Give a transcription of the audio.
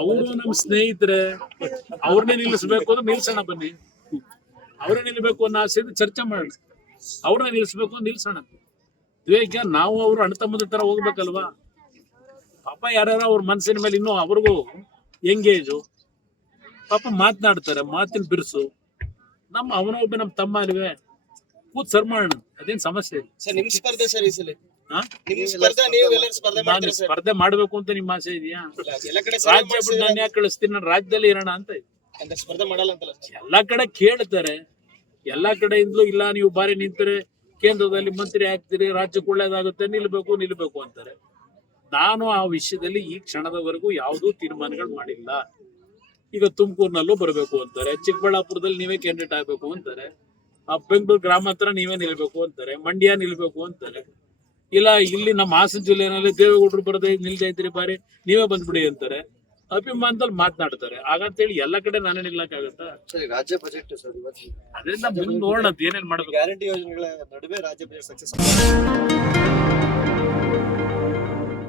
ಅವರು ನಮ್ಮ ಸ್ನೇಹಿತರೆ ಅವ್ರನ್ನೇ ನಿಲ್ಲಿಸ್ಬೇಕು ಅಂದ್ರೆ ನಿಲ್ಸೋಣ ಬನ್ನಿ. ಅವ್ರೇ ನಿಲ್ಬೇಕು ಅನ್ನೋ ಆಸೆ ಚರ್ಚೆ ಮಾಡೋಣ. ಅವ್ರನ್ನ ನಿಲ್ಲಿಸ್ಬೇಕು ಅಂದ್ರೆ ನಿಲ್ಸೋಣ. ದ್ವೇಷ ನಾವು ಅವ್ರು ಅಣ್ಣ ತಮ್ಮದ ತರ ಹೋಗ್ಬೇಕಲ್ವಾ? ಪಾಪ ಯಾರ್ಯಾರ ಅವ್ರ ಮನಸ್ಸಿನ ಮೇಲೆ ಇನ್ನೂ ಅವ್ರಿಗೂ ಎಂಗೇಜು ಪಾಪ ಮಾತನಾಡ್ತಾರೆ, ಮಾತಿನ ಬಿರ್ಸು. ನಮ್ಮ ಅವನೊಬ್ಬ ನಮ್ಮ ತಮ್ಮ ಅಲ್ವೇ? ಕೂತ್ ಸರ್ ಮಾಡೋಣ. ಅದೇನ್ ಸಮಸ್ಯೆ ಸರ್ ಸ್ಪರ್ಧೆ ಸರ್ ಈ ಸಲ? ಸ್ಪರ್ಧೆ ನೀವು ಎಲ್ಲರೂ ಸ್ಪರ್ಧೆ ನಾನು ಮಾಡ್ತೀರಾ ಸರ್? ಸ್ಪರ್ಧೆ ಮಾಡ್ಬೇಕು ಅಂತ ನಿಮ್ಮ ಆಸೆ ಇದೆಯಾ? ಎಲ್ಲ ಕಡೆ ಸರಿ ರಾಜ್ಯ ಬಿಟ್ಟು ನಾನು ಯಾಕೆ ಕಳಿಸ್ತೀನಿ ನಾನು ರಾಜ್ಯದಲ್ಲಿ ಇರೋಣ ಅಂತ ಇದೆ. ಅಂತ ಸ್ಪರ್ಧೆ ಮಾಡಲ್ಲ ಅಂತಲ್ಲ ಎಲ್ಲಾ ಕಡೆ ಕೇಳ್ತಾರೆ. ಎಲ್ಲಾ ಕಡೆಯಿಂದಲೂ ಇಲ್ಲ ನೀವು ಬಾರಿ ನಿಂತರೆ ಕೇಂದ್ರದಲ್ಲಿ ಮಂತ್ರಿ ಆಗ್ತೀರಿ ರಾಜ್ಯಕ್ಕೆ ಒಳ್ಳೇದಾಗುತ್ತೆ ನಿಲ್ಬೇಕು ನಿಲ್ಬೇಕು ಅಂತಾರೆ. ನಾನು ಆ ವಿಷಯದಲ್ಲಿ ಈ ಕ್ಷಣದವರೆಗೂ ಯಾವುದೂ ತೀರ್ಮಾನಗಳು ಮಾಡಿಲ್ಲ. ಈಗ ತುಮಕೂರಿನಲ್ಲೂ ಬರಬೇಕು ಅಂತಾರೆ. ಚಿಕ್ಕಬಳ್ಳಾಪುರದಲ್ಲಿ ನೀವೇ ಕ್ಯಾಂಡಿಡೇಟ್ ಆಗ್ಬೇಕು ಅಂತಾರೆ. ಆ ಬೆಂಗಳೂರು ಗ್ರಾಮಾಂತರ ನೀವೇ ನಿಲ್ಬೇಕು ಅಂತಾರೆ. ಮಂಡ್ಯ ನಿಲ್ಬೇಕು ಅಂತಾರೆ. ಇಲ್ಲ ಇಲ್ಲಿ ನಮ್ಮ ಹಾಸನ ಜಿಲ್ಲೆನಲ್ಲಿ ದೇವೇಗೌಡರು ಬರದೇ ನಿಲ್ತಾ ಇದ್ರಿ ಬಾರಿ ನೀವೇ ಬಂದ್ಬಿಡಿ ಅಂತಾರೆ. ಅಭಿಮಾನದಲ್ಲಿ ಮಾತನಾಡ್ತಾರೆ. ಹಾಗಂತೇಳಿ ಎಲ್ಲ ಕಡೆ ನಾನೇ ನಿಲ್ಲಕ್ಕಾಗತ್ತಾ? ರಾಜ್ಯ ಬಜೆಟ್ ಸರ್ ಅದರಿಂದ ಮುಂದೆ ನೋಡೋಣ ಏನೇನ್ ಮಾಡಬೇಕು? ಗ್ಯಾರಂಟಿ ಯೋಜನೆಗಳ ನಡುವೆ ರಾಜ್ಯ ಬಜೆಟ್ ಸಕ್ಸಸ್